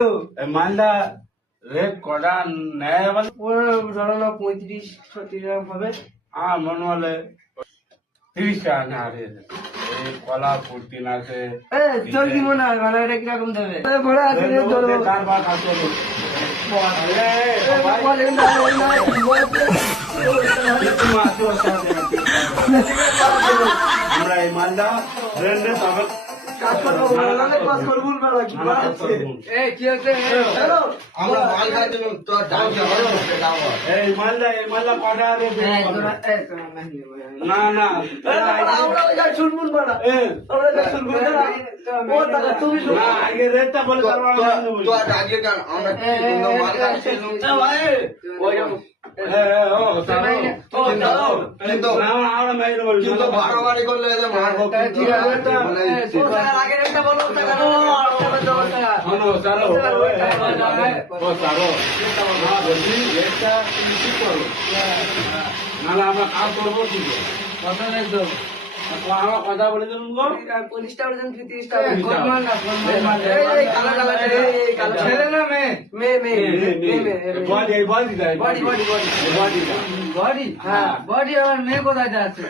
Malda rate কটা নেয় বলে? ধরো না 35-36 গ্রাম হবে। মনে হলে 30 টাকা না রে। এই কলা ফুটিন আছে। তোর কি মনে হয় ভাড়া এটা কিরকম দেবে? ভাড়া আছে রে, ধরো তার বাদ আছে রে। আমরা এই মালদা রেন্ডে তবে কাজ করবো, কাজ করবো না, কি আছে? কি হচ্ছে? আমরা মাল খাইতে তোর দাম এই মালদা কটা রে? না না আমরা যাই শুনবো না, আমরা যাই শুনবো না। ও দাদা তুমি না, আগে রেটটা বলে তারপর আমরা নেবো। তো আগে কেন আমরা কি সুন্দর মাল খাইছি আমরা মেরে বলি কিন্তু বাড়াবাড়ি করলে যে মারবো ঠিক আছে, আগে একটা বলো টাকা শোনো সারো সারো বলছি রেটটা তুমি ঠিক করো, নাহলে আমরা কাজ করবো কি করে? কথা একদম আমার কথা বলে দিন গো। 40 টাকা পর্যন্ত 30 টাকা গোলমাল না, গোলমাল। এই কালো কালো এই কালো ছেলে না বডি বডি দেয় body body body body body. হ্যাঁ বডি। আমার মেয়ে কোথায় যাচ্ছে?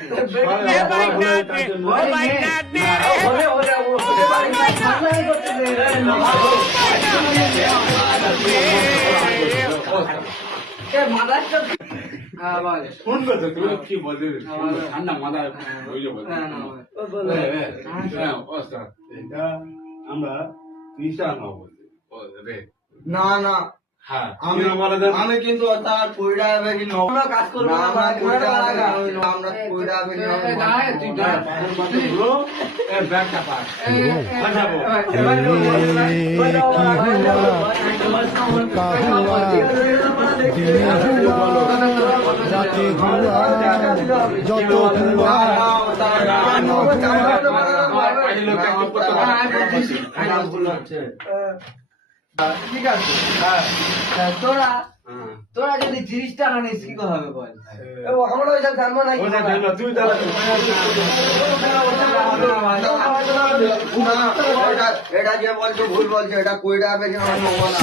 ওরে ওরে ওরে বাড়ি মারলাই করতে দে। এ মাদারটা। হ্যাঁ বল। ফোন করতে তুমি কি বলতে ঠান্ডা মাথা হয়ে যাবে। না না ও বল। এটা আমরা 30 টাকা নেবো রে। না না হ্যাঁ আমি কিন্তু তার 20 টাকা বেশি নেব আমরা কাজ করবো না, আমরা 20 টাকা টাকা। আমরা 20 টাকা বেশি নেব তুই যা। ব্যাগটা পাস রাতে হুয়া যত হুয়া ঠিক আছে। তোরা তোরা যদি 30 টাকা নিস কি হবে বল? আমরা ওইটা জানবো না। তুমি তাহলে এটা যে বলছো ভুল বলছো, এটা 20 টাকা বেশি আমরা নেবো না।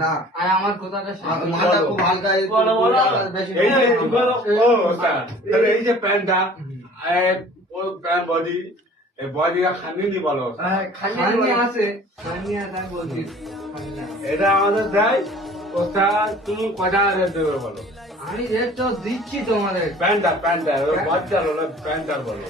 না আমার কথাটা মাথা খুব হালকা, বেশি এই যে প্যান্টটা বডি এই বডিটা খানি নি বলো, খালি আছে খালি আছে বলছি। এটা আমাদের দেয়। ওটা তুমি কটা রেট দেবে বলো? আমি রেট তো দিচ্ছি তোমাদের। প্যান্টটা বডিটা হলো প্যান্টার বলো।